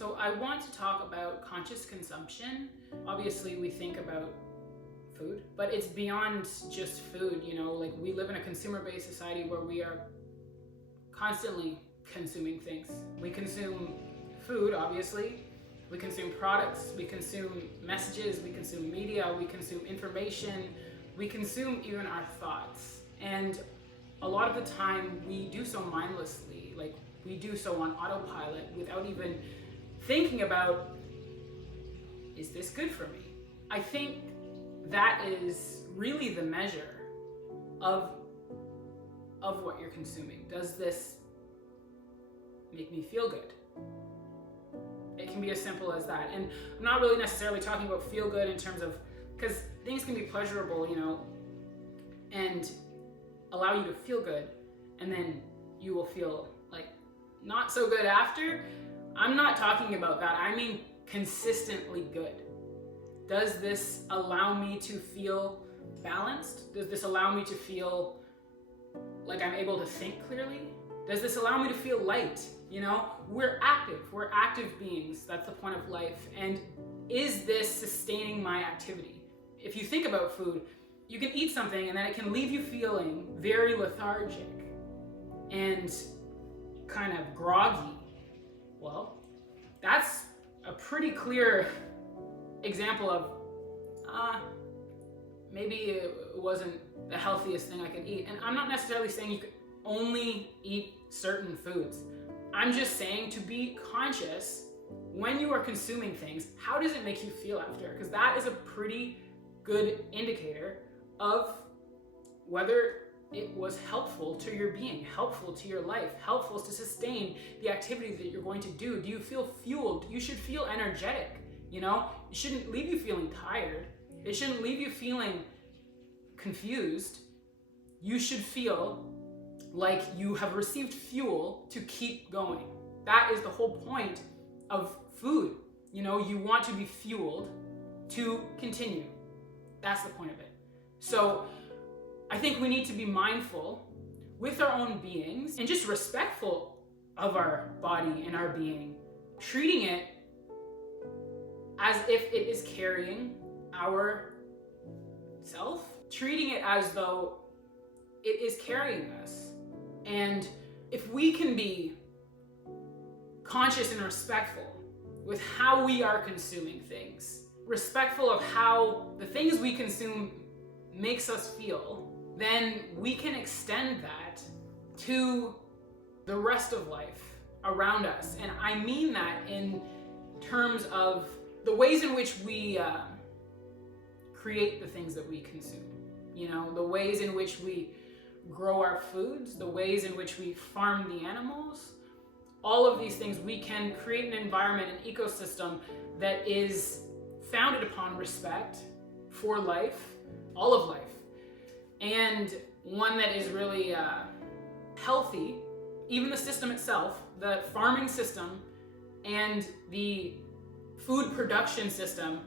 So I want to talk about conscious consumption. Obviously, we think about food, but it's beyond just food, like we live in a consumer-based society where we are constantly consuming things. We consume food, obviously. We consume products, we consume messages, we consume media, we consume information, we consume even our thoughts. And a lot of the time we do so mindlessly, like we do so on autopilot without even thinking about, is this good for me? I think that is really the measure of what you're consuming. Does this make me feel good? It can be as simple as that. And I'm not really necessarily talking about feel good in terms of, because things can be pleasurable, and allow you to feel good, and then you will feel like not so good after. I'm not talking about that. I mean consistently good. Does this allow me to feel balanced? Does this allow me to feel like I'm able to think clearly? Does this allow me to feel light? We're active beings. That's the point of life. And is this sustaining my activity? If you think about food, you can eat something and then it can leave you feeling very lethargic and kind of groggy. Well, that's a pretty clear example of maybe it wasn't the healthiest thing I could eat. And I'm not necessarily saying you could only eat certain foods. I'm just saying to be conscious when you are consuming things. How does it make you feel after? Because that is a pretty good indicator of whether it was helpful to your being, helpful to your life, helpful to sustain the activities that you're going to do. Do you feel fueled? You should feel energetic. It shouldn't leave you feeling tired. It shouldn't leave you feeling confused. You should feel like you have received fuel to keep going. That is the whole point of food. You want to be fueled to continue. That's the point of it. So I think we need to be mindful with our own beings and just respectful of our body and our being, treating it as if it is carrying our self, treating it as though it is carrying us. And if we can be conscious and respectful with how we are consuming things, respectful of how the things we consume makes us feel, then we can extend that to the rest of life around us. And I mean that in terms of the ways in which we create the things that we consume. The ways in which we grow our foods, the ways in which we farm the animals. All of these things, we can create an environment, an ecosystem that is founded upon respect for life, all of life, and one that is really healthy. Even the system itself, the farming system and the food production system,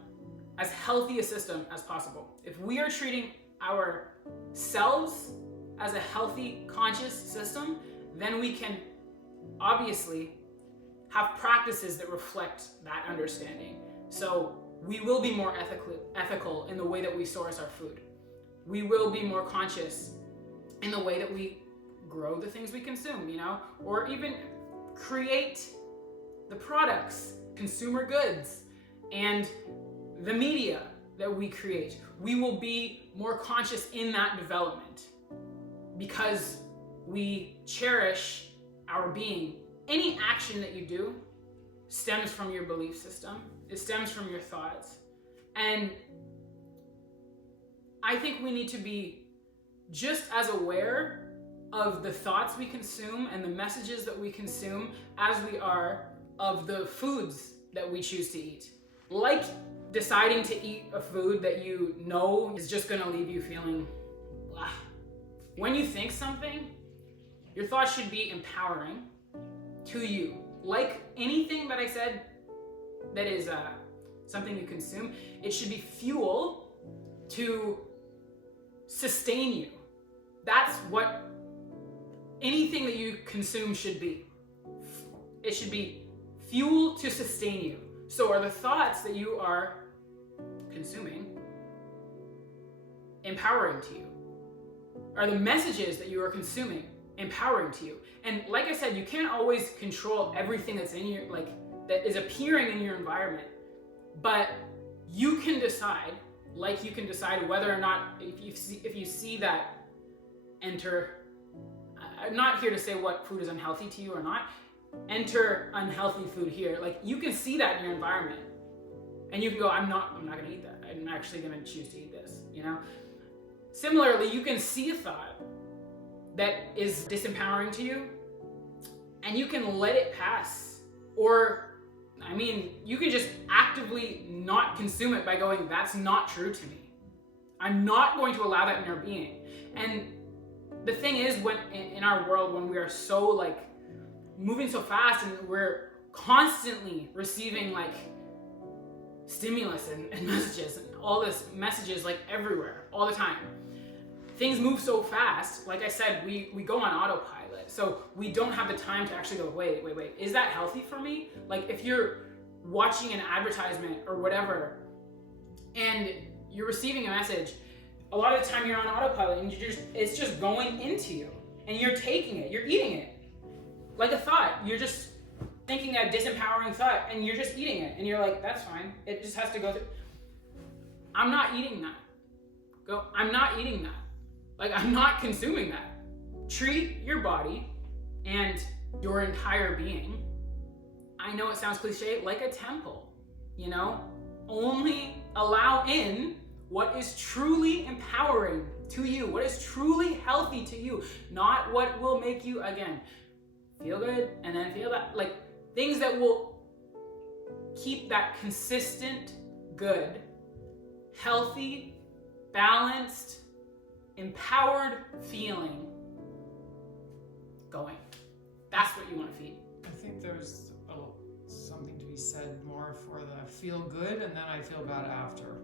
as healthy a system as possible. If we are treating ourselves as a healthy, conscious system, then we can obviously have practices that reflect that understanding. So we will be more ethical in the way that we source our food. We will be more conscious in the way that we grow the things we consume, or even create the products, consumer goods, and the media that we create. We will be more conscious in that development because we cherish our being. Any action that you do stems from your belief system. It stems from your thoughts. And I think we need to be just as aware of the thoughts we consume and the messages that we consume as we are of the foods that we choose to eat. Like deciding to eat a food that you know is just gonna leave you feeling blah. When you think something, your thoughts should be empowering to you. Like anything that I said that is something you consume, it should be fuel to sustain you. That's what anything that you consume should be. It should be fuel to sustain you. So are the thoughts that you are consuming empowering to you? Are the messages that you are consuming empowering to you? And like I said, you can't always control everything that's in your, like, that is appearing in your environment, but you can decide, like you can decide whether or not, if you see that enter, I'm not here to say what food is unhealthy to you or not, enter unhealthy food here. Like, you can see that in your environment and you can go, I'm not going to eat that. I'm actually going to choose to eat this, you know? Similarly, you can see a thought that is disempowering to you and you can let it pass. Or, I mean, you can just actively not consume it by going, that's not true to me. I'm not going to allow that in our being. And the thing is, when in our world, when we are so like moving so fast and we're constantly receiving like stimulus and messages and all this messages like everywhere all the time, things move so fast. Like I said, we go on autopilot, so we don't have the time to actually go, wait, is that healthy for me? Like, if you're watching an advertisement or whatever and you're receiving a message, a lot of the time you're on autopilot and it's just going into you and you're taking it, you're eating it. Like a thought, you're just thinking a disempowering thought and you're just eating it and you're like, that's fine. It just has to go through. I'm not eating that. I'm not eating that. Like, I'm not consuming that. Treat your body and your entire being, I know it sounds cliche, like a temple, you know? Only allow in what is truly empowering to you, what is truly healthy to you, not what will make you, again, feel good and then feel that, like things that will keep that consistent, good, healthy, balanced, empowered feeling going. That's what you want to feed. I think there's something to be said more for the feel good and then I feel bad after.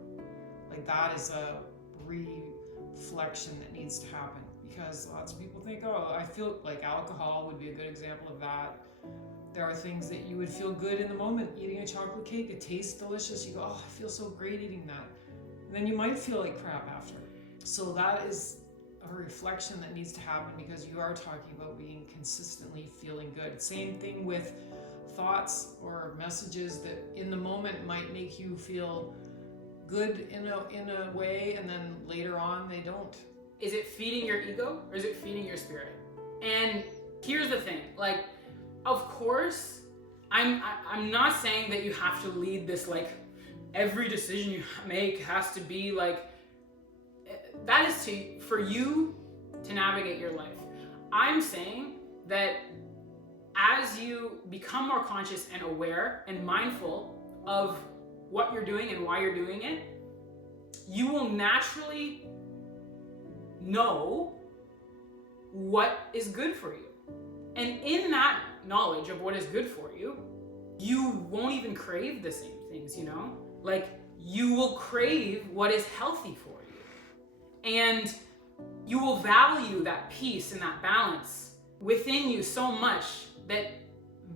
Like, that is a reflection that needs to happen, because lots of people think, oh, I feel like alcohol would be a good example of that. There are things that you would feel good in the moment, eating a chocolate cake, it tastes delicious, you go, oh, I feel so great eating that. And then you might feel like crap after. So that is a reflection that needs to happen, because you are talking about being consistently feeling good. Same thing with thoughts or messages that in the moment might make you feel good in a way, and then later on they don't. Is it feeding your ego or is it feeding your spirit? And here's the thing, like, of course, I'm not saying that you have to lead this, like, every decision you make has to be like, that is for you to navigate your life. I'm saying that as you become more conscious and aware and mindful of what you're doing and why you're doing it, you will naturally know what is good for you. And in that knowledge of what is good for you, you won't even crave the same things, you know? Like, you will crave what is healthy for you. And you will value that peace and that balance within you so much that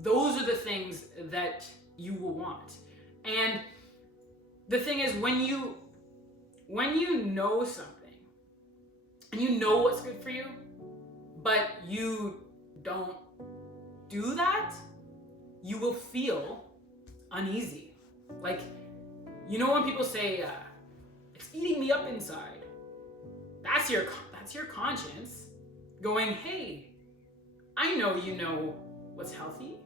those are the things that you will want. And the thing is, when you know something and you know what's good for you, but you don't do that, you will feel uneasy. Like, you know when people say, it's eating me up inside, that's your conscience going, hey, I know you know what's healthy.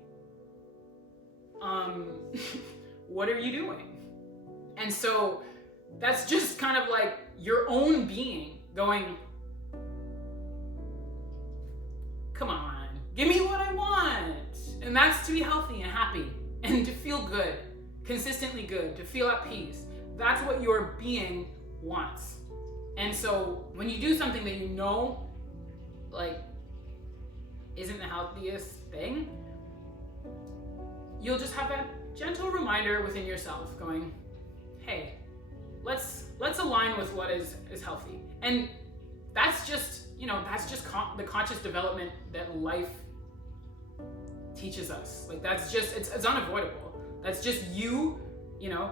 What are you doing? And so that's just kind of like your own being going, come on, give me what I want. And that's to be healthy and happy and to feel good, consistently good, to feel at peace. That's what your being wants. And so when you do something that you know, like, isn't the healthiest thing, you'll just have that gentle reminder within yourself going, hey, let's align with what is healthy. And that's just, the conscious development that life teaches us. Like that's just, it's unavoidable. That's just you, you know,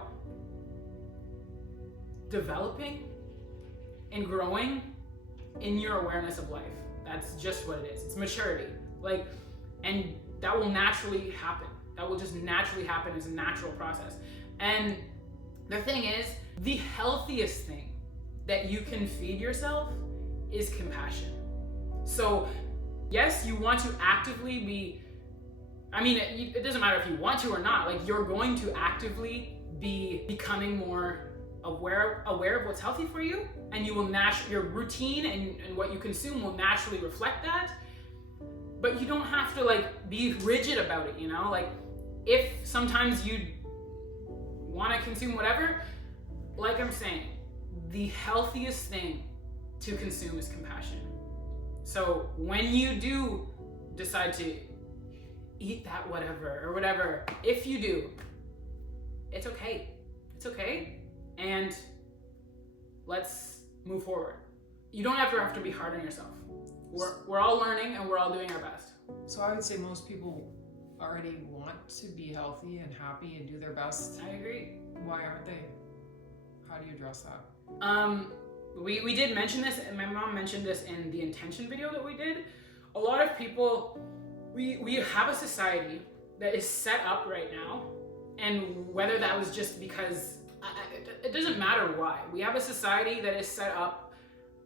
developing and growing in your awareness of life. That's just what it is. It's maturity. Like, and that will naturally happen. That will just naturally happen as a natural process. And the thing is, the healthiest thing that you can feed yourself is compassion. So yes, you want to actively be, I mean, it doesn't matter if you want to or not, like you're going to actively be becoming more aware of what's healthy for you, and you will your routine and what you consume will naturally reflect that. But you don't have to like be rigid about it, you know? Like if sometimes you want to consume whatever, like I'm saying, the healthiest thing to consume is compassion. So when you do decide to eat that whatever or whatever, if you do, it's okay. It's okay. And let's move forward. You don't have to be hard on yourself. We're all learning and we're all doing our best. So I would say most people already want to be healthy and happy and do their best. I agree. Why aren't they? How do you address that? We did mention this, and my mom mentioned this in the intention video that we did. A lot of people, we have a society that is set up right now, and whether that was just because, it doesn't matter why. We have a society that is set up,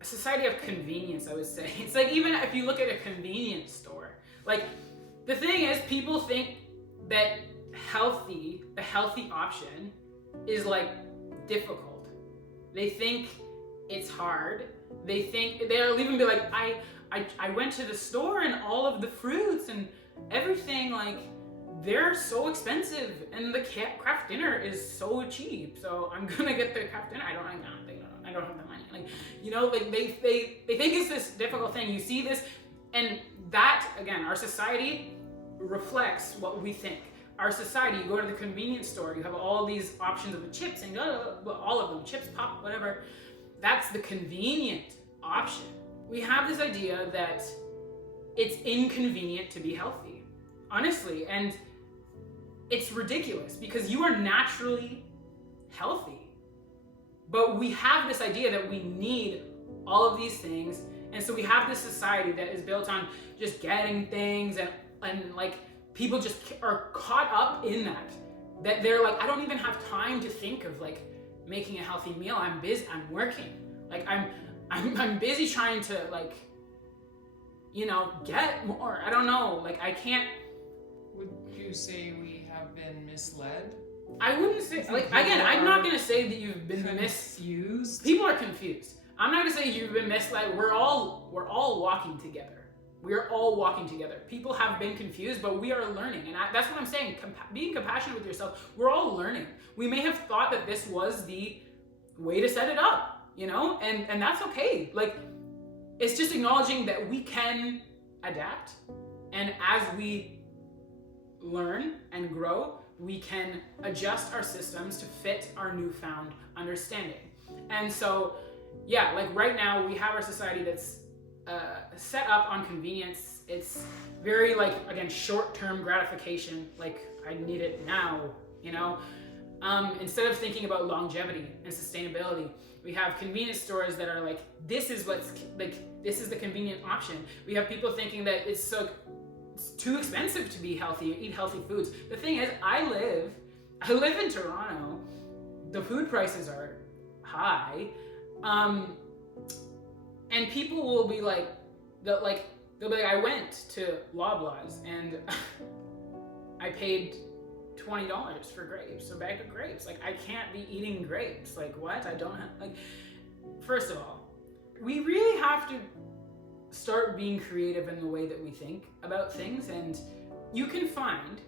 a society of convenience, I would say. It's like, even if you look at a convenience store, like, the thing is, people think that the healthy option is like difficult. They think it's hard. They'll even be like, I went to the store and all of the fruits and everything, like, they're so expensive and the craft dinner is so cheap, so I'm gonna get the craft dinner. I don't have the money. Like, you know, like they think it's this difficult thing. You see this, and that, again, our society reflects what we think. Our society, you go to the convenience store, you have all these options of the chips and all of them, chips, pop, whatever. That's the convenient option. We have this idea that it's inconvenient to be healthy, honestly, and it's ridiculous because you are naturally healthy. But we have this idea that we need all of these things, and so we have this society that is built on just getting things, and like people just are caught up in that they're like, I don't even have time to think of like making a healthy meal. I'm busy, I'm working. Like I'm busy trying to, like, you know, get more. I don't know. Like, I can't. Would you say we have been misled? I wouldn't say, like, again, I'm not going to say that you've been confused. People are confused. I'm not going to say you've been misled. We're all walking together. We're all walking together. People have been confused, but we are learning. And that's what I'm saying. Being compassionate with yourself, we're all learning. We may have thought that this was the way to set it up, you know? And that's okay. Like, it's just acknowledging that we can adapt. And as we learn and grow, we can adjust our systems to fit our newfound understanding. And so, yeah, like right now we have our society that's set up on convenience. It's very, like, again, short-term gratification. Like, I need it now, you know? Instead of thinking about longevity and sustainability, we have convenience stores that are like, this is the convenient option. We have people thinking that it's too expensive to be healthy, eat healthy foods. The thing is, I live in Toronto. The food prices are high. And people will be like, they'll be like, I went to Loblaws and I paid $20 for grapes, a bag of grapes. Like, I can't be eating grapes. Like, what? I don't have, like, first of all, we really have to start being creative in the way that we think about things. And you can find,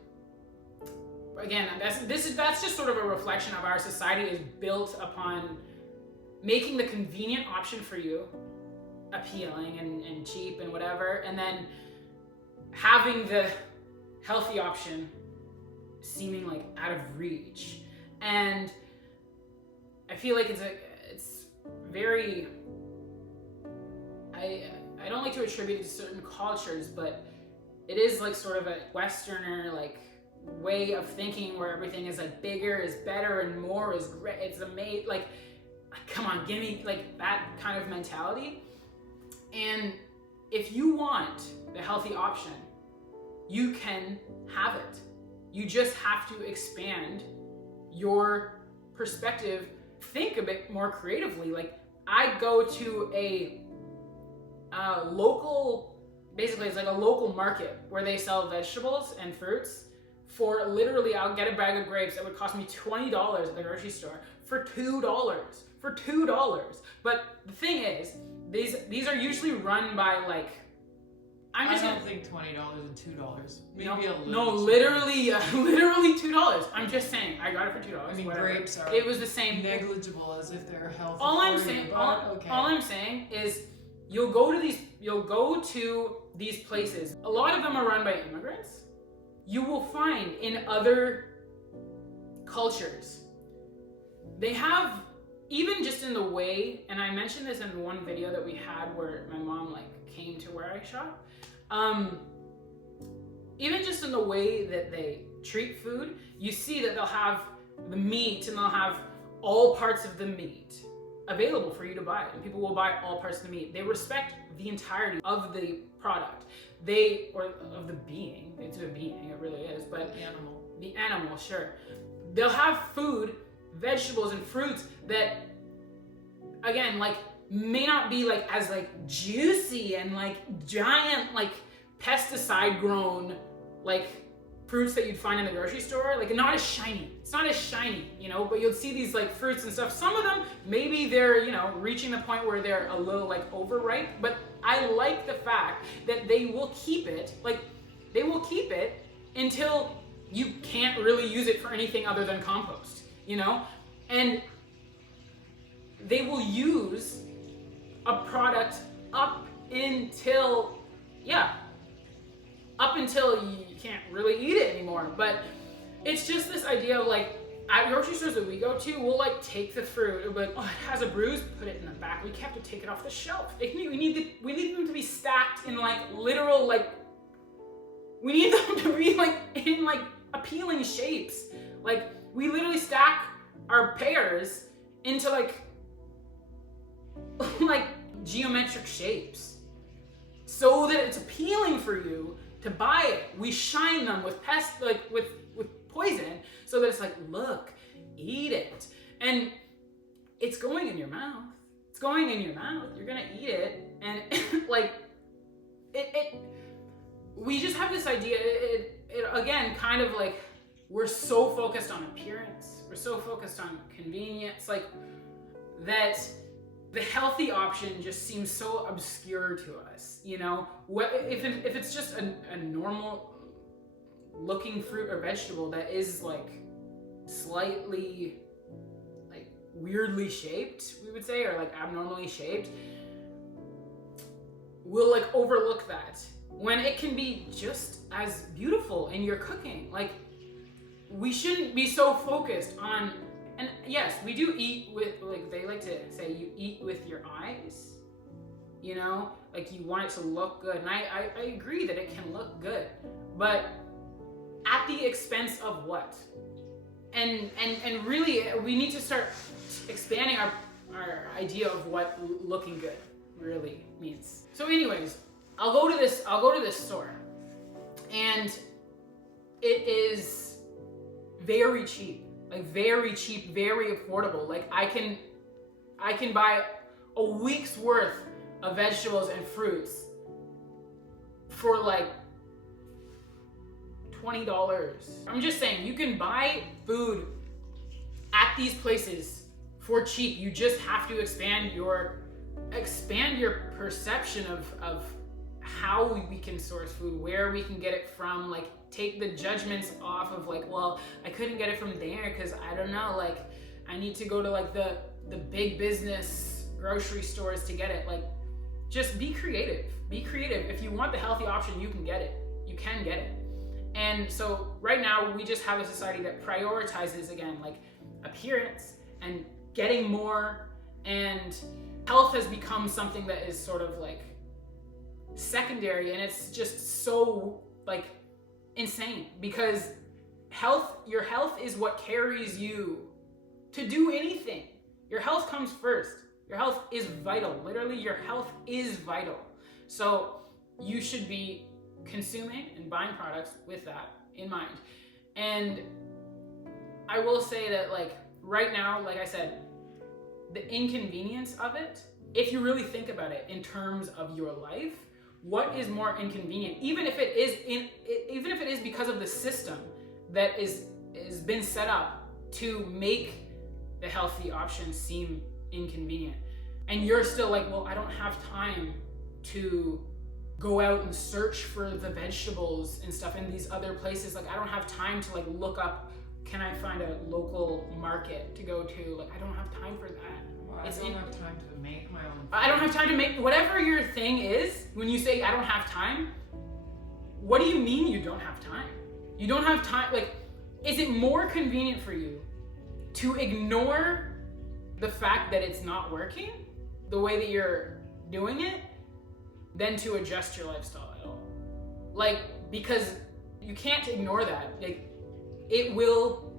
again, that's just sort of a reflection of our society is built upon making the convenient option for you appealing and cheap and whatever, and then having the healthy option seeming like out of reach. And I feel like it's very, I don't like to attribute it to certain cultures, but it is like sort of a Westerner like way of thinking where everything is like bigger is better and more is great. It's amazing. Like, come on, give me like that kind of mentality. And if you want the healthy option, you can have it. You just have to expand your perspective, think a bit more creatively. Like, I go to a local, basically it's like a local market where they sell vegetables and fruits for literally, I'll get a bag of grapes that would cost me $20 at the grocery store for $2. For $2. But the thing is, these are usually run by like, I don't think $20 and $2. Maybe a little. No, literally $2. I'm just saying, I got it for $2. I mean, whatever. Grapes are it was the same. negligible as if they're healthy. All I'm saying is, you'll go to these places. A lot of them are run by immigrants. You will find in other cultures, they have, even just in the way, and I mentioned this in one video that we had where my mom like came to where I shop. Even just in the way that they treat food, you see that they'll have the meat and they'll have all parts of the meat available for you to buy, and people will buy all parts of the meat. They respect the entirety of the product. Or of the being. It's a being, it really is, but the animal, sure. They'll have food, vegetables and fruits that, again, like may not be like as like juicy and like giant like pesticide grown like fruits that you'd find in the grocery store. Like, not as shiny. It's not as shiny, you know, but you'll see these like fruits and stuff. Some of them, maybe they're, you know, reaching the point where they're a little like overripe, but I like the fact that they will keep it, until you can't really use it for anything other than compost, you know? And they will use a product up until you can't really eat it anymore. But it's just this idea of like, at grocery stores that we go to, we'll like take the fruit, but oh, it has a bruise, put it in the back. We have to take it off the shelf. We need them to be stacked in like literal like, we need them to be like in like appealing shapes. Like, we literally stack our pears into like geometric shapes so that it's appealing for you to buy it. We shine them with with poison so that it's like, look, eat it. And it's going in your mouth. It's going in your mouth. You're gonna eat it. And like, we just have this idea, it again, kind of like, we're so focused on appearance. We're so focused on convenience, like that the healthy option just seems so obscure to us, you know? If it's just a normal looking fruit or vegetable that is like slightly like weirdly shaped, we would say, or like abnormally shaped, we'll like overlook that when it can be just as beautiful in your cooking. Like, we shouldn't be so focused on, and yes, we do eat with, like they like to say, you eat with your eyes, you know, like you want it to look good. And I agree that it can look good, but at the expense of what? And really, we need to start expanding our idea of what looking good really means. So anyways, I'll go to this store, and it is very cheap, very affordable. Like, I can buy a week's worth of vegetables and fruits for like $20. I'm just saying, you can buy food at these places for cheap. You just have to expand your perception of how we can source food, where we can get it from, like take the judgments off of like, well, I couldn't get it from there because I don't know, like I need to go to like the big business grocery stores to get it. Like, just be creative. If you want the healthy option, you can get it. And so right now we just have a society that prioritizes, again, like appearance and getting more, and health has become something that is sort of like secondary, and it's just so like insane, because your health is what carries you to do anything. Your health comes first. Your health is vital. Literally, your health is vital. So you should be consuming and buying products with that in mind. And I will say that, like, right now, like I said, the inconvenience of it, if you really think about it in terms of your life, what is more inconvenient? Even if it is because of the system that is been set up to make the healthy options seem inconvenient, and you're still like, well, I don't have time to go out and search for the vegetables and stuff in these other places. Like, I don't have time to like look up, can I find a local market to go to? Like, I don't have time for that. Well, I don't have time to make my own food. I don't have time to make whatever your thing is. When you say I don't have time, what do you mean you don't have time? You don't have time. Like, is it more convenient for you to ignore the fact that it's not working the way that you're doing it than to adjust your lifestyle at all? Like, because you can't ignore that. Like, it will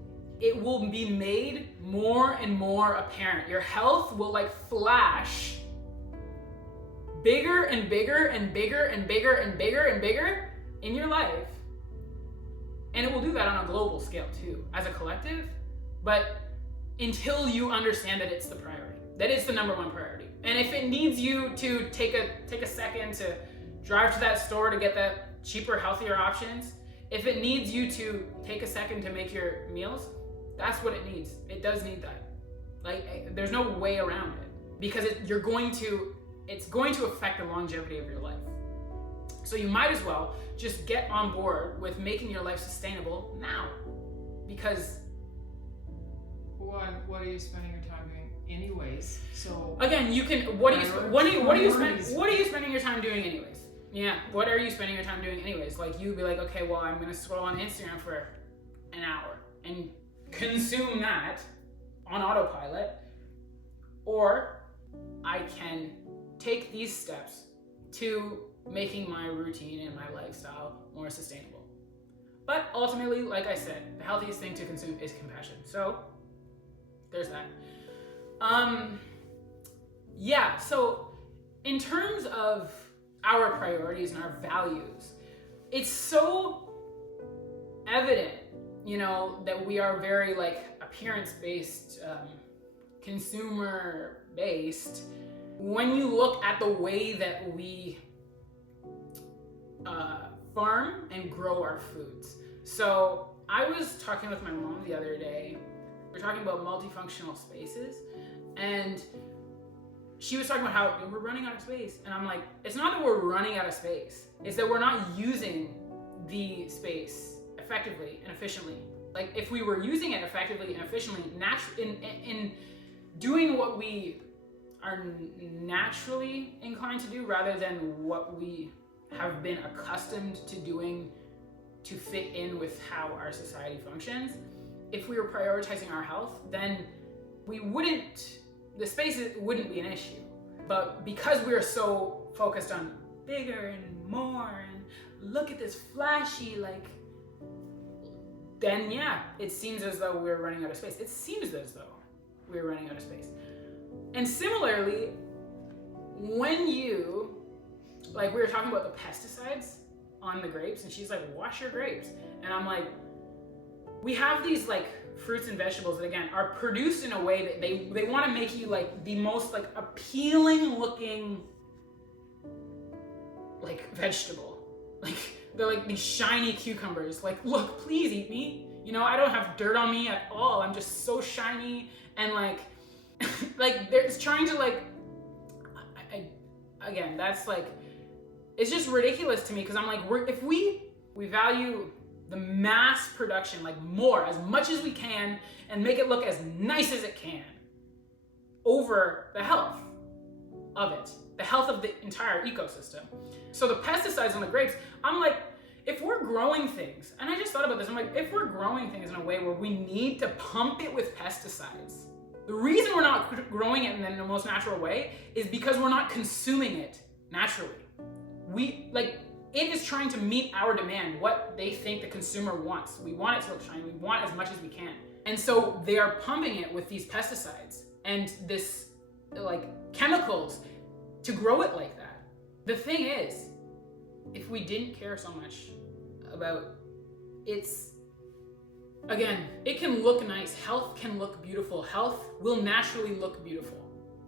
be made more and more apparent. Your health will like flash bigger and bigger and bigger and bigger and bigger and bigger in your life. And it will do that on a global scale too, as a collective. But until you understand that it's the priority, that it's the number one priority. And if it needs you to take a second to drive to that store to get that cheaper, healthier options, if it needs you to take a second to make your meals, that's what it needs. It does need that. Like, there's no way around it, because it's going to affect the longevity of your life. So you might as well just get on board with making your life sustainable now, because what are you spending your time doing anyways? So again, you can. What are you spending your time doing anyways? Yeah, what are you spending your time doing anyways? Like, you'd be like, okay, well, I'm gonna scroll on Instagram for an hour and consume that on autopilot, or I can take these steps to making my routine and my lifestyle more sustainable. But ultimately, like I said, the healthiest thing to consume is compassion. So there's that. Yeah, so in terms of our priorities and our values, it's so evident, you know, that we are very like appearance-based, consumer-based, when you look at the way that we farm and grow our foods. So I was talking with my mom the other day. We were talking about multifunctional spaces, and she was talking about how we're running out of space. And I'm like, it's not that we're running out of space. It's that we're not using the space effectively and efficiently. Like, if we were using it effectively and efficiently, in doing what we are naturally inclined to do rather than what we have been accustomed to doing to fit in with how our society functions, if we were prioritizing our health, then the space wouldn't be an issue. But because we're so focused on bigger and more and look at this flashy, like, then yeah, it seems as though we're running out of space. It seems as though we're running out of space. And similarly, when you, like, we were talking about the pesticides on the grapes, and she's like, wash your grapes. And I'm like, we have these like fruits and vegetables that, again, are produced in a way that they want to make you like the most like appealing looking like vegetable. Like, they're like these shiny cucumbers. Like, look, please eat me. You know, I don't have dirt on me at all. I'm just so shiny, and like, like they're trying to like, again, that's like, it's just ridiculous to me, because I'm like, if we value the mass production, like more, as much as we can, and make it look as nice as it can, over the health of it, the health of the entire ecosystem. So the pesticides on the grapes, I'm like, if we're growing things, and I just thought about this, I'm like, if we're growing things in a way where we need to pump it with pesticides, the reason we're not growing it in the most natural way is because we're not consuming it naturally. We, like, it is trying to meet our demand, what they think the consumer wants. We want it to look shiny, we want as much as we can. And so they are pumping it with these pesticides and this like chemicals to grow it like that. The thing is, if we didn't care so much about again, it can look nice. Health can look beautiful. Health will naturally look beautiful.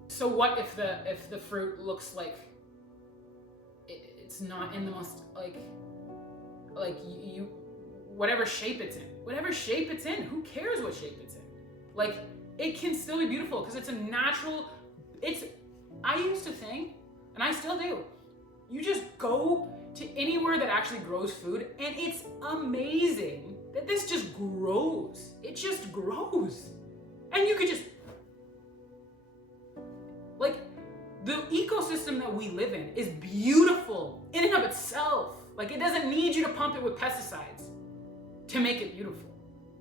So what if the fruit looks like it's not in the most like you whatever shape it's in. Whatever shape it's in, who cares what shape it's in? Like, it can still be beautiful because it's a natural, I used to think, and I still do, you just go to anywhere that actually grows food and it's amazing that this just grows. It just grows. And you could just, like, the ecosystem that we live in is beautiful in and of itself. Like, it doesn't need you to pump it with pesticides to make it beautiful.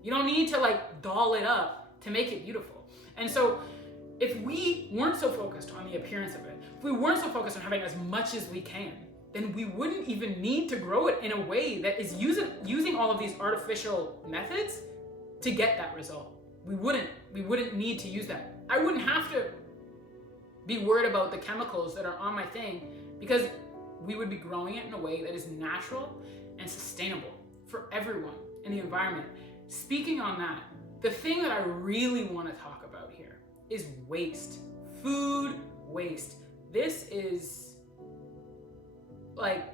You don't need to like doll it up to make it beautiful. And so if we weren't so focused on the appearance of it, if we weren't so focused on having as much as we can, then we wouldn't even need to grow it in a way that is using all of these artificial methods to get that result. We wouldn't need to use that. I wouldn't have to be worried about the chemicals that are on my thing because we would be growing it in a way that is natural and sustainable for everyone in the environment. Speaking on that, the thing that I really want to talk about here is waste. Food waste. This is like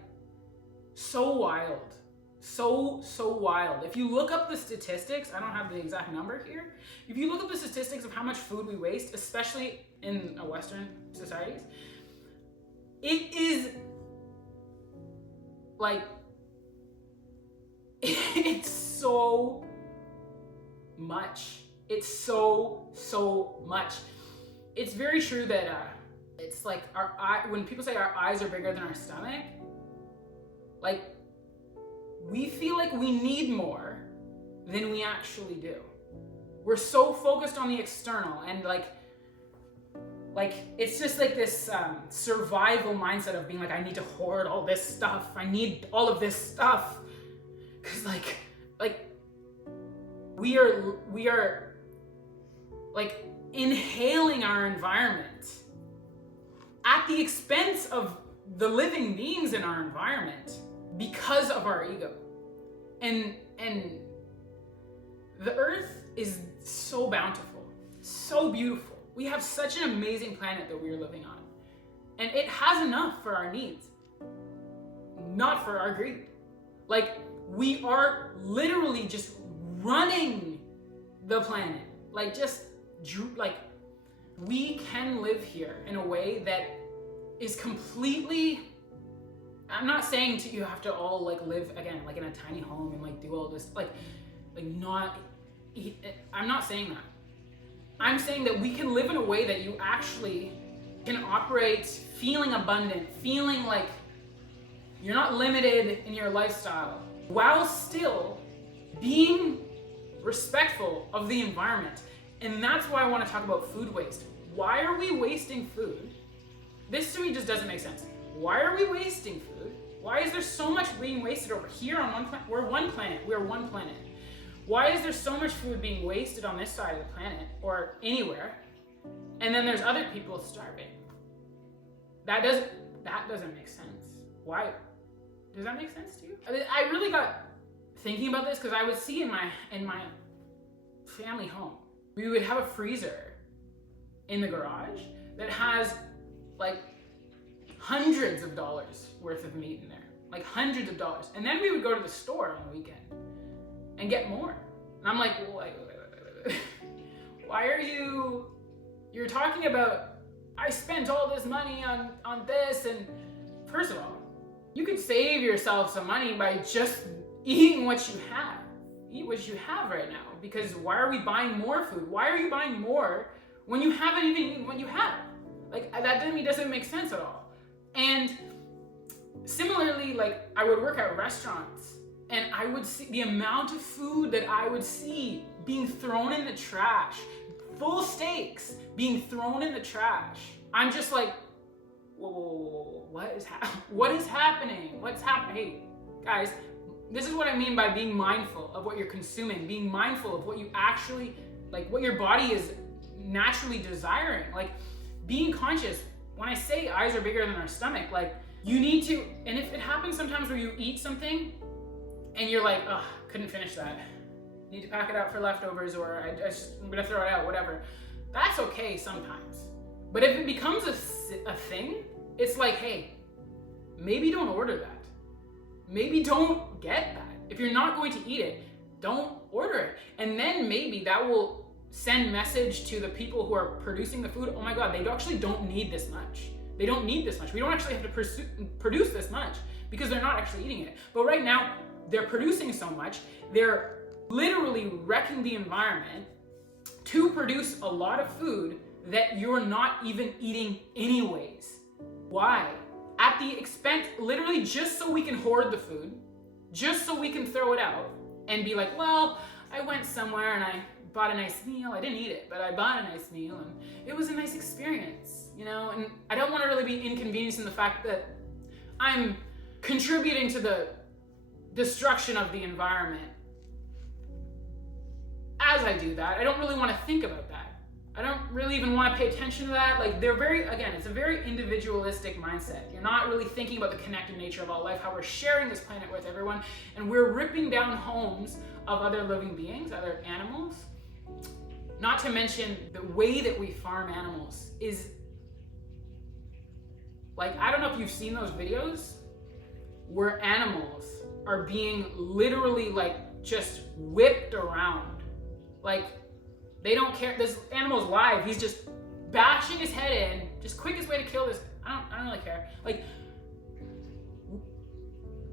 so wild. So wild. If you look up the statistics, I don't have the exact number here. If you look up the statistics of how much food we waste, especially in Western societies, it is like, it's so much. It's so much. It's very true that it's like when people say our eyes are bigger than our stomach, like, we feel like we need more than we actually do. We're so focused on the external and like it's just like this survival mindset of being like, I need to hoard all this stuff. I need all of this stuff. Cause like we are like inhaling our environment at the expense of the living beings in our environment because of our ego. And the earth is so bountiful, so beautiful. We have such an amazing planet that we are living on. And it has enough for our needs, not for our greed. Like, we are literally just running the planet. Like, we can live here in a way that is completely, I'm not saying you have to all like live again, like in a tiny home and like do all this, I'm not saying that. I'm saying that we can live in a way that you actually can operate feeling abundant, feeling like you're not limited in your lifestyle, while still being respectful of the environment. And that's why I want to talk about food waste. Why are we wasting food? This to me just doesn't make sense. Why are we wasting food? Why is there so much being wasted over here on one planet? We're one planet. Why is there so much food being wasted on this side of the planet or anywhere? And then there's other people starving. That doesn't make sense. Why? Does that make sense to you? I really got thinking about this because I would see in my family home, we would have a freezer in the garage that has like hundreds of dollars worth of meat in there, like hundreds of dollars. And then we would go to the store on the weekend and get more. And I'm like, wait. Why are you're talking about, I spent all this money on this, and first of all, you could save yourself some money by just eating what you have. Eat what you have right now, because why are we buying more food? Why are you buying more when you haven't even eaten what you have? Like, that to me doesn't make sense at all. And similarly, like, I would work at restaurants and I would see the amount of food that I would see being thrown in the trash, full steaks being thrown in the trash. I'm just like, whoa. what is happening? What's happening? Hey, guys, this is what I mean by being mindful of what you're consuming, being mindful of what you actually, like what your body is naturally desiring, like being conscious. When I say eyes are bigger than our stomach, like you need to, and if it happens sometimes where you eat something and you're like, oh, couldn't finish that. Need to pack it out for leftovers, or I'm gonna throw it out, whatever. That's okay sometimes. But if it becomes a thing, it's like, hey, maybe don't order that. Maybe don't get that. If you're not going to eat it, don't order it. And then maybe that will send message to the people who are producing the food. Oh my God, they actually don't need this much. They don't need this much. We don't actually have to produce this much because they're not actually eating it. But right now, they're producing so much. They're literally wrecking the environment to produce a lot of food that you're not even eating anyways. Why? At the expense, literally just so we can hoard the food, just so we can throw it out and be like, well, I went somewhere and I bought a nice meal. I didn't eat it, but I bought a nice meal and it was a nice experience, you know? And I don't want to really be inconvenienced in the fact that I'm contributing to the destruction of the environment. As I do that, I don't really want to think about that. I don't really even want to pay attention to that. Like it's a very individualistic mindset. You're not really thinking about the connected nature of all life, how we're sharing this planet with everyone, and we're ripping down homes of other living beings, other animals. Not to mention the way that we farm animals is, like, I don't know if you've seen those videos where animals are being literally like just whipped around. Like, they don't care. This animal's live. He's just bashing his head in. Just quickest way to kill this. I don't really care. Like,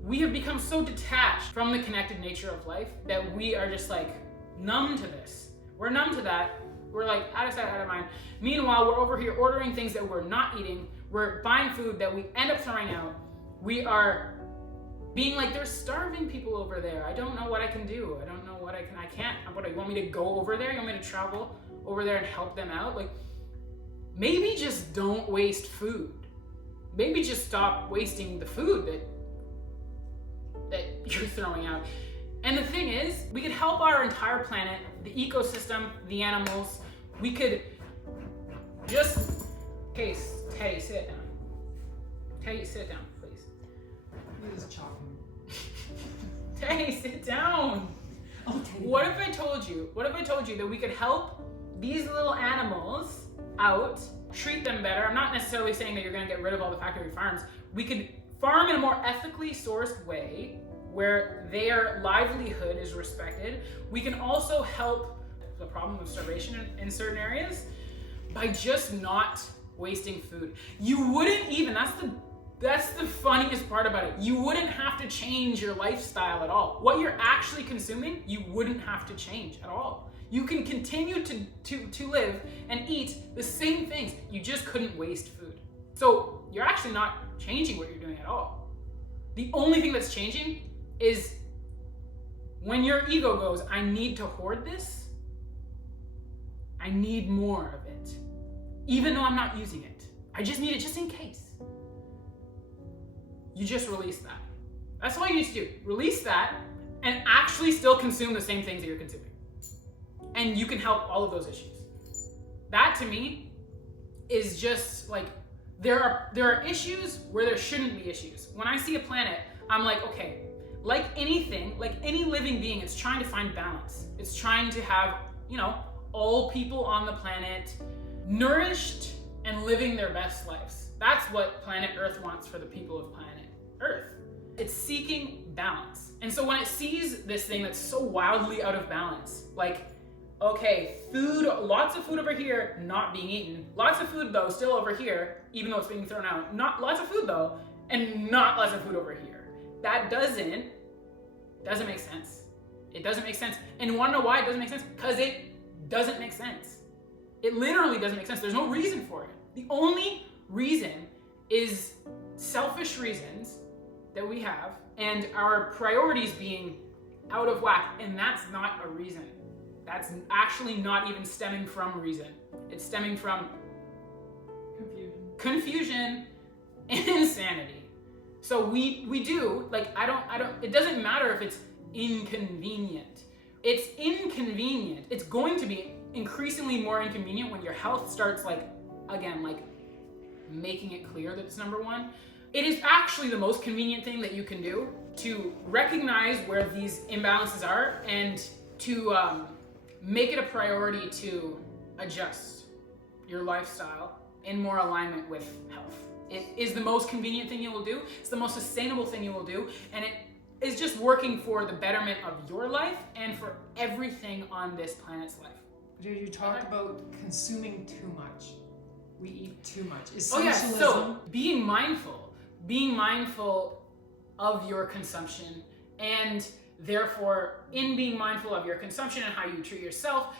we have become so detached from the connected nature of life that we are just like numb to this. We're numb to that. We're like out of sight, out of mind. Meanwhile, we're over here ordering things that we're not eating. We're buying food that we end up throwing out. We are being like, there's starving people over there. I don't know what I can do. I don't know what I can't. What, you want me to go over there? You want me to travel over there and help them out? Like, maybe just don't waste food. Maybe just stop wasting the food that you're throwing out. And the thing is, we could help our entire planet, the ecosystem, the animals. We could just, Teddy, sit down. Teddy, sit down, please. He was chopping. Teddy, sit down. Oh, Teddy. What if I told you that we could help these little animals out, treat them better? I'm not necessarily saying that you're going to get rid of all the factory farms. We could farm in a more ethically sourced way where their livelihood is respected. We can also help the problem of starvation in certain areas by just not wasting food. You wouldn't even, that's the funniest part about it. You wouldn't have to change your lifestyle at all. What you're actually consuming, you wouldn't have to change at all. You can continue to live and eat the same things. You just couldn't waste food. So you're actually not changing what you're doing at all. The only thing that's changing is when your ego goes, I need to hoard this. I need more of it. Even though I'm not using it. I just need it just in case. You just release that. That's all you need to do. Release that and actually still consume the same things that you're consuming. And you can help all of those issues. That to me is just like, there are issues where there shouldn't be issues. When I see a planet, I'm like, okay, like anything, like any living being, it's trying to find balance. It's trying to have, all people on the planet nourished and living their best lives. That's what planet Earth wants for the people of planet Earth. It's seeking balance. And so when it sees this thing that's so wildly out of balance, like, okay, food, lots of food over here, not being eaten. Lots of food though, still over here, even though it's being thrown out. Not lots of food though, and not lots of food over here. That doesn't make sense. It doesn't make sense. And you wanna know why it doesn't make sense? Because it doesn't make sense. It literally doesn't make sense. There's no reason for it. The only reason is selfish reasons that we have and our priorities being out of whack. And that's not a reason. That's actually not even stemming from reason. It's stemming from confusion insanity. So we do, like, I don't, it doesn't matter if it's inconvenient. It's inconvenient. It's going to be increasingly more inconvenient when your health starts, like, again, like, making it clear that it's number one. It is actually the most convenient thing that you can do to recognize where these imbalances are and to make it a priority to adjust your lifestyle in more alignment with health. It is the most convenient thing you will do. It's the most sustainable thing you will do. And it is just working for the betterment of your life and for everything on this planet's life. Dude, you talk about consuming too much. We eat too much. Essentialism. Oh yeah, so being mindful of your consumption, and therefore in being mindful of your consumption and how you treat yourself,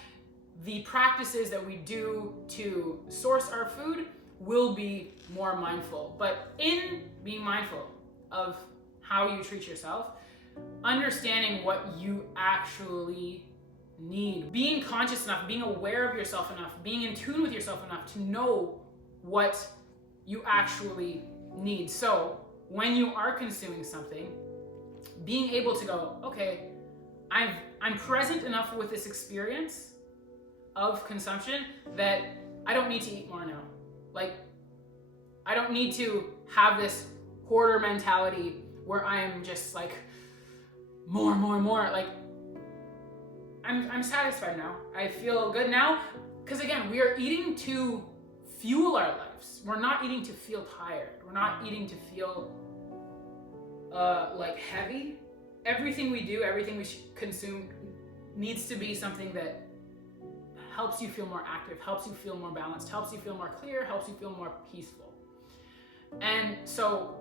the practices that we do to source our food will be more mindful. But in being mindful of how you treat yourself, understanding what you actually need, being conscious enough, being aware of yourself enough, being in tune with yourself enough to know what you actually need. So when you are consuming something, being able to go, okay, I'm present enough with this experience of consumption that I don't need to eat more now. Like, I don't need to have this hoarder mentality where I am just like more. Like, I'm satisfied now. I feel good now. Because again, we are eating to fuel our lives. We're not eating to feel tired. We're not eating to feel like heavy. Everything we do, everything we consume needs to be something that helps you feel more active, helps you feel more balanced, helps you feel more clear, helps you feel more peaceful. And so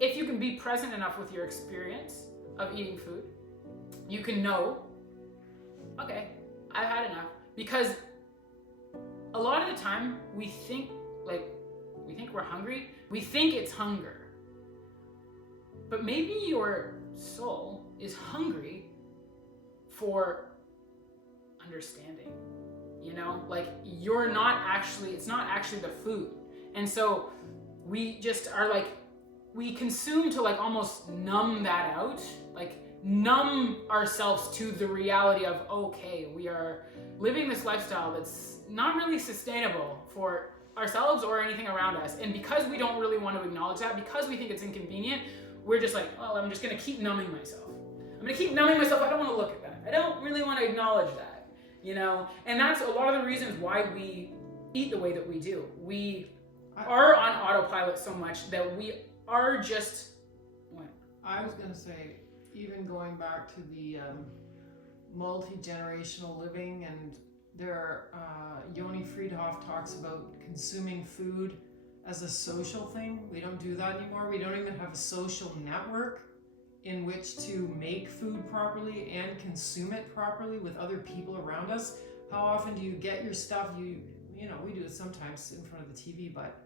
if you can be present enough with your experience of eating food, you can know, okay, I've had enough. Because a lot of the time we think we're hungry. We think it's hunger. But maybe your soul is hungry for understanding. You know, like it's not actually the food. And so we just are like, we consume to like almost numb that out, like numb ourselves to the reality of, okay, we are living this lifestyle that's not really sustainable for ourselves or anything around us. And because we don't really want to acknowledge that, because we think it's inconvenient, we're just like, well, I'm just going to keep numbing myself. I don't want to look at that. I don't really want to acknowledge that, you know? And that's a lot of the reasons why we eat the way that we do. We are on autopilot so much that we are just... What? I was going to say, even going back to the multi-generational living, and Yoni Friedhoff talks about consuming food as a social thing. We don't do that anymore. We don't even have a social network in which to make food properly and consume it properly with other people around us. How often do you get your stuff? You know, we do it sometimes in front of the TV, but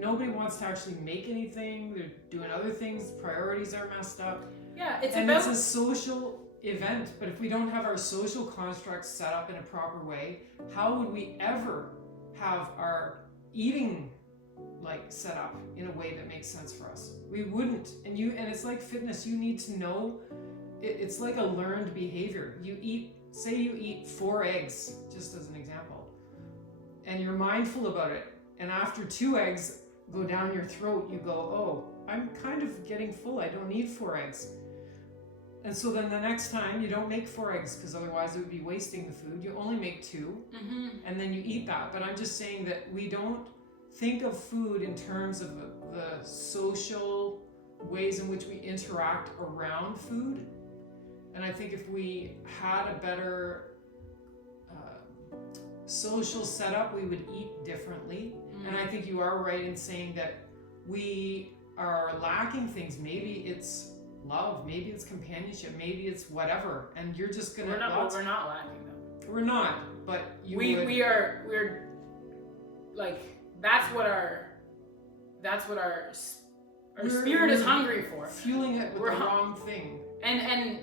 nobody wants to actually make anything. They're doing other things. Priorities are messed up. Yeah, it's a social event, but if we don't have our social constructs set up in a proper way, how would we ever have our eating like set up in a way that makes sense for us? We wouldn't. And it's like fitness. You need to know it's like a learned behavior. Say you eat 4 eggs, just as an example, and you're mindful about it, and after 2 eggs go down your throat, you go, oh, I'm kind of getting full, I don't need 4 eggs. And so then the next time you don't make 4 eggs, because otherwise it would be wasting the food. You only make 2, and then you eat that. But I'm just saying that we don't think of food in terms of the social ways in which we interact around food. And I think if we had a better social setup, we would eat differently. And I think you are right in saying that we are lacking things. Maybe it's love, maybe it's companionship, maybe it's whatever, and you're just gonna... We're not lacking them. We're not, but we're like, that's what our spirit is hungry for. Fueling it with the wrong thing. And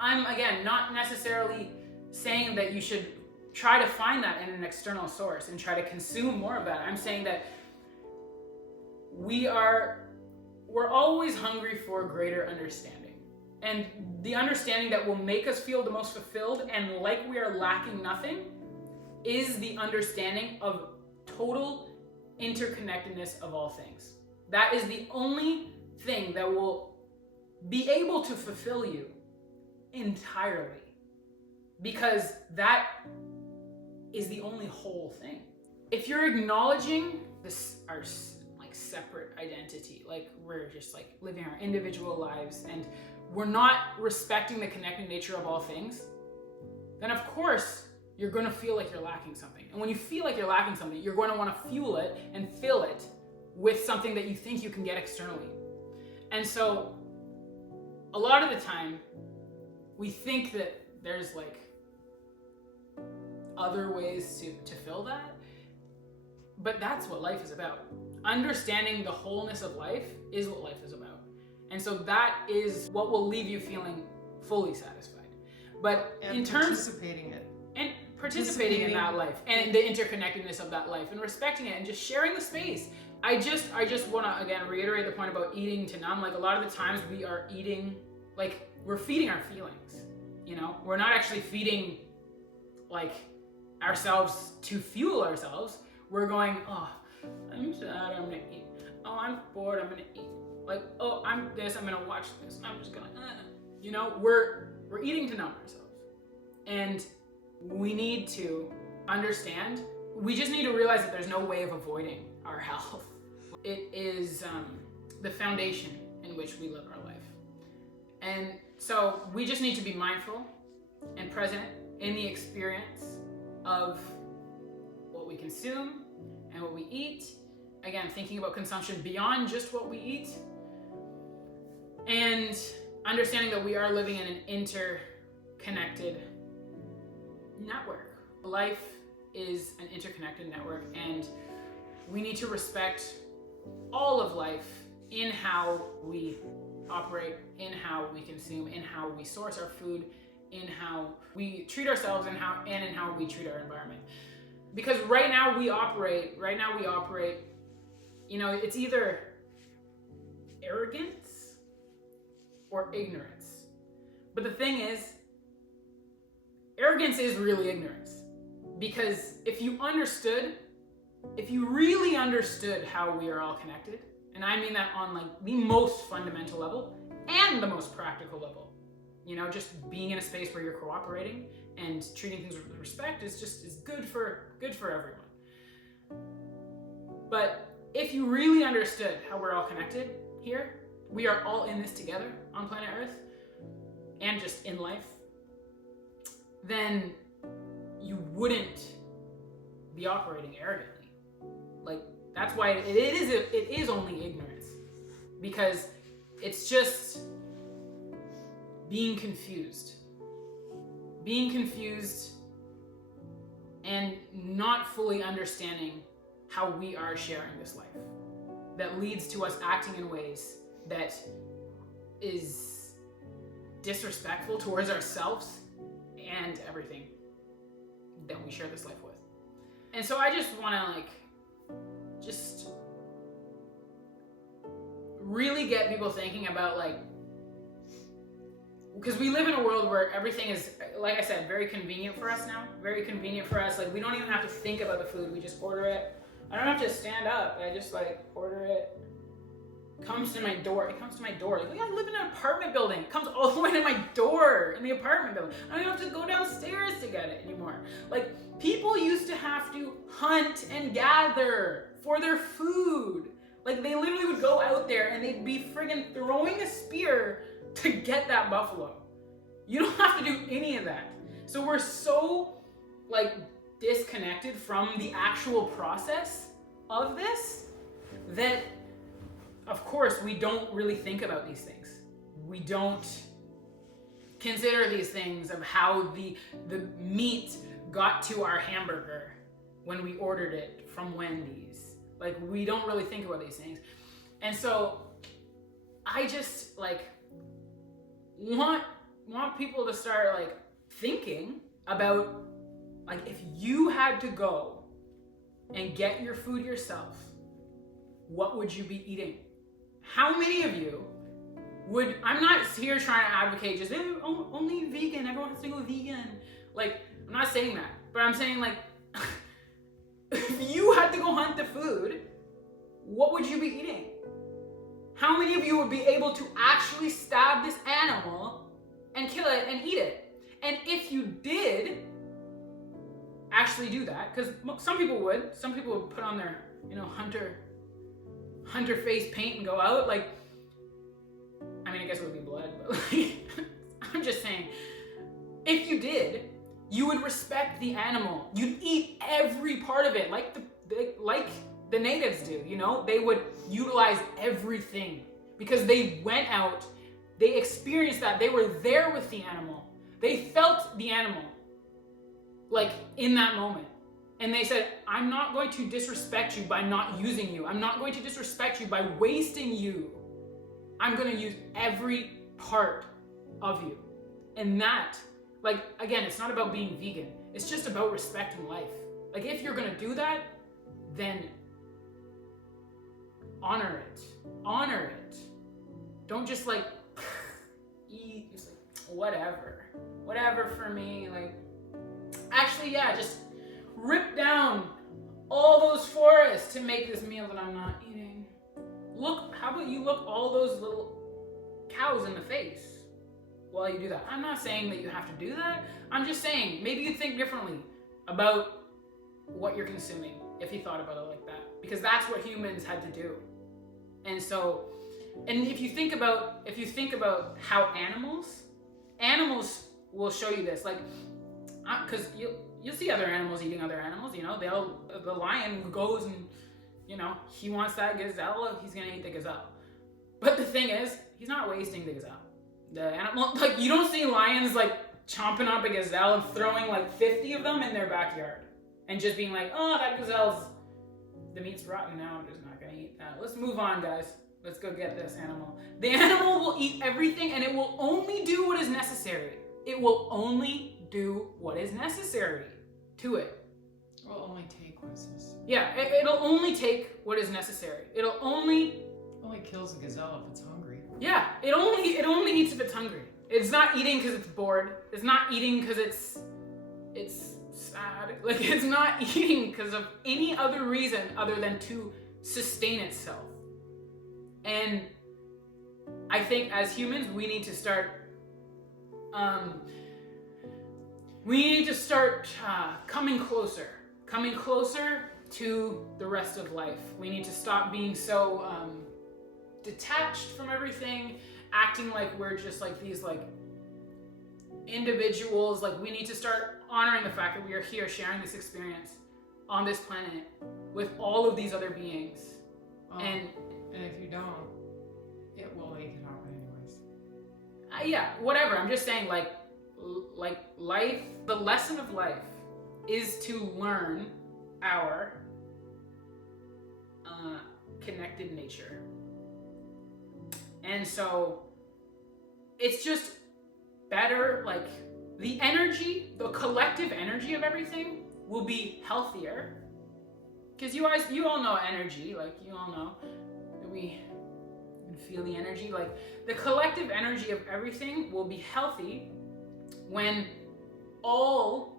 I'm, again, not necessarily saying that you should try to find that in an external source and try to consume more of that. I'm saying that we're always hungry for greater understanding. And the understanding that will make us feel the most fulfilled and like we are lacking nothing is the understanding of total interconnectedness of all things. That is the only thing that will be able to fulfill you entirely, because that is the only whole thing. If you're acknowledging this, our like separate identity, like we're just like living our individual lives and we're not respecting the connected nature of all things, then of course you're going to feel like you're lacking something. And when you feel like you're lacking something, you're going to want to fuel it and fill it with something that you think you can get externally. And so a lot of the time we think that there's like other ways to fill that, but that's what life is about. Understanding the wholeness of life is what life is about. And so that is what will leave you feeling fully satisfied. But and in terms participating it. And participating in that life and the interconnectedness of that life and respecting it and just sharing the space. I just want to again reiterate the point about eating to numb. Like a lot of the times we are eating, like we're feeding our feelings, you know? We're not actually feeding like ourselves to fuel ourselves. We're going, oh, I'm sad, I'm gonna eat. Oh, I'm bored, I'm gonna eat. Like, oh, I'm this, I'm gonna watch this. I'm just gonna, you know, we're eating to numb ourselves. And we need to understand, we just need to realize that there's no way of avoiding our health. It is the foundation in which we live our life. And so we just need to be mindful and present in the experience of what we consume and what we eat. Again, thinking about consumption beyond just what we eat. And understanding that we are living in an interconnected network. Life is an interconnected network, and we need to respect all of life in how we operate, in how we consume, in how we source our food, in how we treat ourselves, and in how we treat our environment. Because right now we operate, you know, it's either arrogance or ignorance. But the thing is, arrogance is really ignorance. Because if you really understood how we are all connected, and I mean that on like the most fundamental level and the most practical level, you know, just being in a space where you're cooperating and treating things with respect is good for everyone. But if you really understood how we're all connected here, we are all in this together on planet Earth and just in life, then you wouldn't be operating arrogantly. Like, that's why it is only ignorance, because it's just being confused and not fully understanding how we are sharing this life that leads to us acting in ways that is disrespectful towards ourselves and everything that we share this life with. And so I just want to just really get people thinking about because we live in a world where everything is, like I said, very convenient for us now. Very convenient for us. Like, we don't even have to think about the food. We just order it. I don't have to stand up. I just order it. It comes to my door. Like, I live in an apartment building. It comes all the way to my door in the apartment building. I don't even have to go downstairs to get it anymore. Like, people used to have to hunt and gather for their food. Like, they literally would go out there and they'd be friggin' throwing a spear to get that buffalo. You don't have to do any of that. So we're so disconnected from the actual process of this that, of course, we don't really think about these things. We don't consider these things of how the meat got to our hamburger when we ordered it from Wendy's. Like, we don't really think about these things. And so I just want people to start thinking about if you had to go and get your food yourself, what would you be eating? How many of you would, I'm not here trying to advocate just only vegan, everyone has to go vegan. Like, I'm not saying that, but I'm saying like, if you had to go hunt the food, what would you be eating? How many of you would be able to actually stab this animal and kill it and eat it? And if you did actually do that, because some people would put on their, hunter face paint and go out. Like, I mean, I guess it would be blood, but like, I'm just saying, if you did, you would respect the animal. You'd eat every part of it, like the natives do. They would utilize everything because they went out, they experienced that, they were there with the animal, they felt the animal, like in that moment. And they said, I'm not going to disrespect you by not using you. I'm not going to disrespect you by wasting you. I'm going to use every part of you. And that, like, again, it's not about being vegan. It's just about respecting life. Like, if you're going to do that, then honor it. Honor it. Don't just like eat, just like, whatever for me. Like, actually, yeah, just rip down all those forests to make this meal that I'm not eating. How about you look all those little cows in the face while you do that? I'm not saying that you have to do that. I'm just saying, maybe you think differently about what you're consuming if you thought about it like that. Because that's what humans had to do. And so, and if you think about how animals will show you this, like, because you'll see other animals eating other animals, the lion goes and, he wants that gazelle, he's gonna eat the gazelle. But the thing is, he's not wasting the gazelle. The animal, like, you don't see lions like chomping up a gazelle and throwing like 50 of them in their backyard and just being like, oh, that the meat's rotten now, I'm just not gonna eat that. Let's move on, guys. Let's go get this animal. The animal will eat everything, and it will only do what is necessary. It will only do what is necessary to it. It will only take what's necessary. Yeah, it'll only take what is necessary. It'll only kills a gazelle if it's hungry. Yeah, it only eats if it's hungry. It's not eating because it's bored. It's not eating because it's sad. Like, it's not eating because of any other reason other than to sustain itself. And I think as humans, we need to start coming closer to the rest of life. We need to stop being so detached from everything, acting like we're just like these like individuals. Like, we need to start honoring the fact that we are here sharing this experience on this planet with all of these other beings. And if you don't, it will make it happen anyways. Yeah, whatever. I'm just saying, like life, the lesson of life is to learn our connected nature. And so it's just better, like, the collective energy of everything will be healthier. Because you all know energy, like, you all know that we can feel the energy. Like, the collective energy of everything will be healthy when all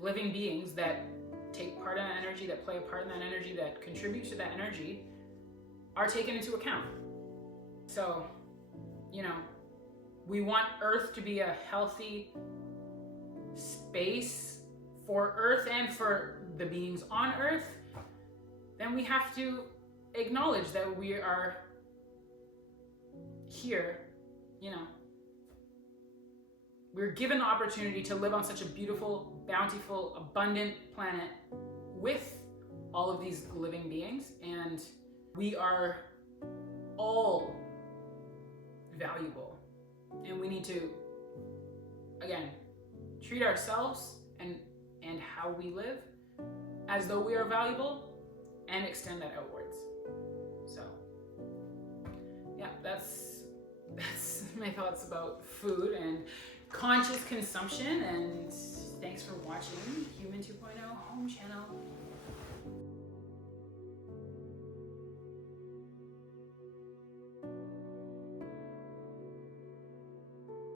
living beings that take part in that energy, that play a part in that energy, that contribute to that energy, are taken into account. So, we want Earth to be a healthy space for Earth and for the beings on Earth. Then we have to acknowledge that we are here, we're given the opportunity to live on such a beautiful, bountiful, abundant planet with all of these living beings, and we are all valuable. And we need to, again, treat ourselves and how we live as though we are valuable and extend that outwards. So, yeah, that's my thoughts about food and conscious consumption. And thanks for watching Human 2.0 Home Channel.